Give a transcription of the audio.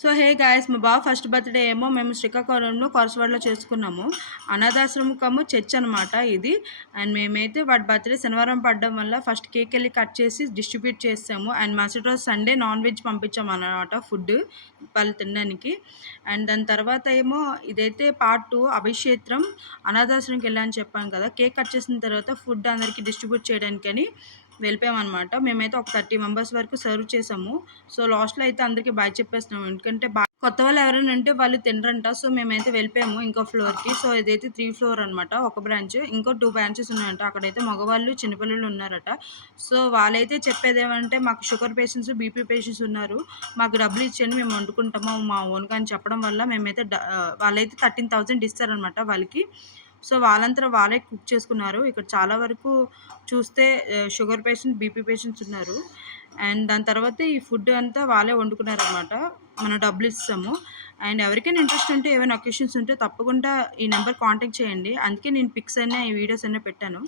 So hey guys, మా బావ first birthday ఏమో మేము శ్రీకాకుళంలో కొరసవాడలో చేసుకున్నాము. అనాథాశ్రమకము చర్చ్ అనమాట ఇది. అండ్ మేమైతే వాడి బర్త్డే శనివారం పడడం వల్ల ఫస్ట్ కేక్ వెళ్ళి కట్ చేసి డిస్ట్రిబ్యూట్ చేసాము. అండ్ మరుసటి రోజు సండే నాన్ వెజ్ పంపించాము అనమాట, ఫుడ్ వాళ్ళు తినడానికి. అండ్ దాని తర్వాత ఏమో ఇదైతే పార్ట్ 2 అభిషేత్రం. అనాథాశ్రమంకి వెళ్ళాలని చెప్పాను కదా. కేక్ కట్ చేసిన తర్వాత ఫుడ్ అందరికీ డిస్ట్రిబ్యూట్ చేయడానికని వెళ్ళిపోయామన్నమాట. మేమైతే ఒక 30 మెంబర్స్ వరకు సర్వ్ చేసాము. సో లాస్ట్లో అయితే అందరికీ బాయ్ చెప్పేస్తున్నాము, ఎందుకంటే కొత్త వాళ్ళు ఎవరైనా ఉంటే వాళ్ళు తినరంట. సో మేమైతే వెళ్ళిపోయాము ఇంకో ఫ్లోర్కి. సో ఇదైతే 3 ఫ్లోర్ అనమాట, ఒక బ్రాంచ్. ఇంకో 2 బ్రాంచెస్ ఉన్నాయంట. అక్కడైతే మగవాళ్ళు చిన్నపిల్లలు ఉన్నారట. సో వాళ్ళైతే చెప్పేది ఏమంటే, మాకు షుగర్ పేషెంట్స్, బీపీ పేషెంట్స్ ఉన్నారు, మాకు డబ్బులు ఇచ్చేయండి, మేము వండుకుంటాము మా ఓన్గా అని చెప్పడం వల్ల మేమైతే వాళ్ళైతే 13,000 ఇస్తారనమాట వాళ్ళకి. సో వాళ్ళంతా వాళ్ళే కుక్ చేసుకున్నారు. ఇక్కడ చాలా వరకు చూస్తే షుగర్ పేషెంట్, బీపీ పేషెంట్స్ ఉన్నారు. అండ్ దాని తర్వాత ఈ ఫుడ్ అంతా వాళ్ళే వండుకున్నారనమాట. మనం డబ్బులు ఇస్తాము. అండ్ ఎవరికైనా ఇంట్రెస్ట్ ఉంటే, ఏమైనా అకేషన్స్ ఉంటే తప్పకుండా ఈ నెంబర్ కాంటాక్ట్ చేయండి. అందుకే నేను పిక్స్ అయినా ఈ వీడియోస్ అయినా పెట్టాను.